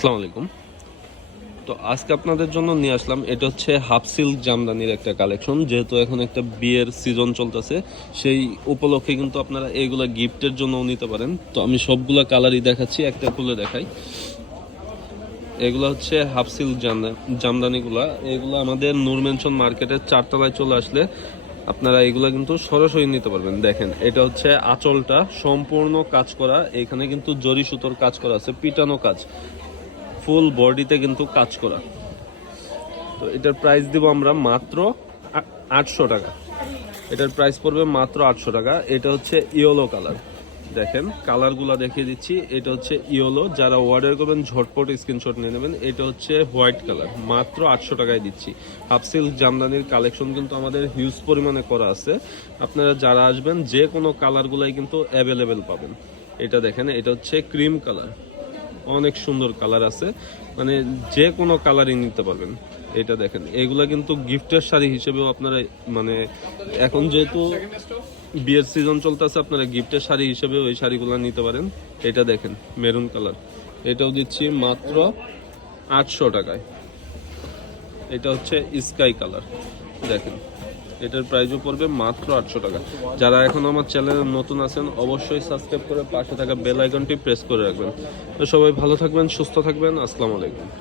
আসসালামু আলাইকুম। তো আজকে আপনাদের জন্য নিয়ে আসলাম, এটা হচ্ছে হাফ সিল্ক জামদানির একটা কালেকশন, যেহেতু এখন একটা বিয়ের সিজন চলতেছে, সেই উপলক্ষে কিন্তু আপনারা এইগুলা গিফটের জন্য নিতে পারেন। তো আমি সবগুলা কালারই দেখাচ্ছি, একটা খুলে দেখাই। এগুলো হচ্ছে হাফ সিল্ক জামদানিগুলা। এগুলো আমাদের নূর মেনশন মার্কেটের চারতলায় চলে আসলে আপনারা এগুলা কিন্তু সরাসরি নিতে পারবেন। দেখেন, এটা হচ্ছে আঁচলটা সম্পূর্ণ কাজ করা, এখানে কিন্তু জরি সুতোর কাজ করা আছে, পিটানো কাজ। ফুল বডিতে কিন্তু কাজ করা। তো এটার প্রাইস দিব আমরা মাত্র আটশো টাকা। এটার প্রাইস পড়বে মাত্র আটশো টাকা। এটা হচ্ছে ইয়েলো কালার। দেখেন, কালারগুলো দেখিয়ে দিচ্ছি। এটা হচ্ছে ইয়েলো। যারা অর্ডার করবেন, ঝটপট স্ক্রিনশট নিয়ে নেবেন। এটা হচ্ছে হোয়াইট কালার। মাত্র আটশো টাকায় দিচ্ছি। হাফ সিল্ক জামদানির কালেকশন কিন্তু আমাদের হিউজ পরিমাণে করা আছে। আপনারা যারা আসবেন, যে কোনো কালারগুলাই কিন্তু অ্যাভেলেবেল পাবেন। এটা দেখেন, এটা হচ্ছে ক্রিম কালার। অনেক সুন্দর কালার আছে। মানে যে কোনো কালারই নিতে পারবেন। এটা দেখেন, এগুলা কিন্তু গিফটের শাড়ি হিসেবেও আপনারা মানে এখন যেহেতু বিয়ের সিজন চলতেছে, আপনারা গিফটের শাড়ি হিসেবে ওই শাড়িগুলো নিতে পারেন। এটা দেখেন মেরুন কালার এটাও দিচ্ছি মাত্র আটশো টাকায়। এটা হচ্ছে স্কাই কালার দেখেন এটার প্রাইজও পড়বে মাত্র আটশো টাকা। যারা এখন আমার চ্যানেলে নতুন আছেন, অবশ্যই সাবস্ক্রাইব করে পাশে থাকা বেল আইকনটি প্রেস করে রাখবেন। তো সবাই ভালো থাকবেন, সুস্থ থাকবেন, আসসালামু আলাইকুম।